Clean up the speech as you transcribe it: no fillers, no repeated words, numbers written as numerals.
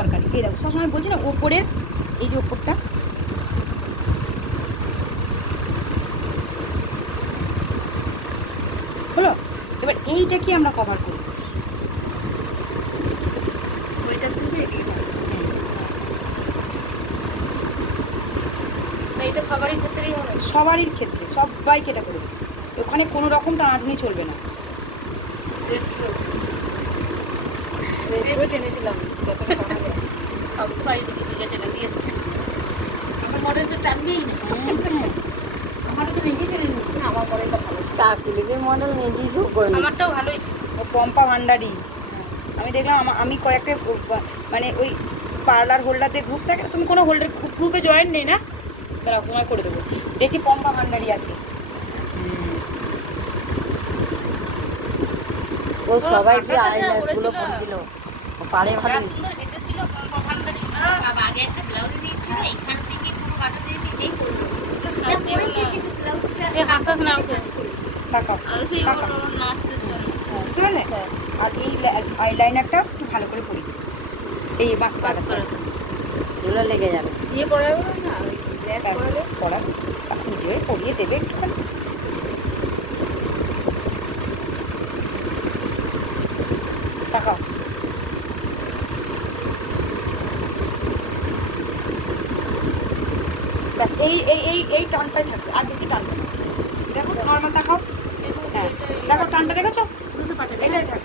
দরকার নেই। এই দেখো সবসময় বলছি না ওপরের এই যে ওপরটা হলো, এবার এইটা কি আমরা কভার করি ওইটার থেকে এটা সবারই ক্ষেত্রেই হবে, সবারই ক্ষেত্রে সবাইকে এটা করে দেবে। ওখানে কোনো রকম টানাটানি চলবে না। রেডও টেনেছিলাম যতটা টানা যায় ভাবতে পারি দিকে দিকে টেনে দিয়ে এসেছি। আমার মডেল তো টানবেই না, আমারও তো নিজেই টেনে নিচ্ছি না। আমার মডেলটা ভালো, কাকুলিদের মডেল নিজেই সব করে নিচ্ছে। আমারটাও ভালোই ছিল। ও পম্পা ভান্ডারি আমি দেখলাম আমি কয়েকটা মানে ওই পার্লার হোল্ডারদের গ্রুপ থাকে না, তুমি কোনো হোল্ডার গ্রুপে জয়েন নেই না, তারা তোমায় করে দেবো। দেখছি পম্পা ভান্ডারি আছে। ও সবাইকে আইল্যাশগুলো করে দিল, পারে ভালো। সুন্দর হেঁটে ছিল ভান্ডারি। আগে একটা ব্লাউজ দিয়েছিল, এখান থেকে পুরো কাটা দিয়ে নিজেই করলো। কিন্তু ব্লাউজটা হাসাস নাম করেছে। তাকাও সেই তাকাও। নাচতে বুঝতে পারলে? আর এই আইলাইনারটা একটু ভালো করে পরি, এই মাছ কাটা করে এগুলো লেগে যাবে। দিয়ে পড়াবো না, লেস পড়ালে পড়া নিজে পরিয়ে দেবে একটুখানি। তাকাও ব্যাস এই এই এই এই টানটাই থাকবে, আর বেশি টানবে না। দেখো নর্মাল দেখাও, হ্যাঁ দেখো টানটা দেখেছো, এটাই থাকবে।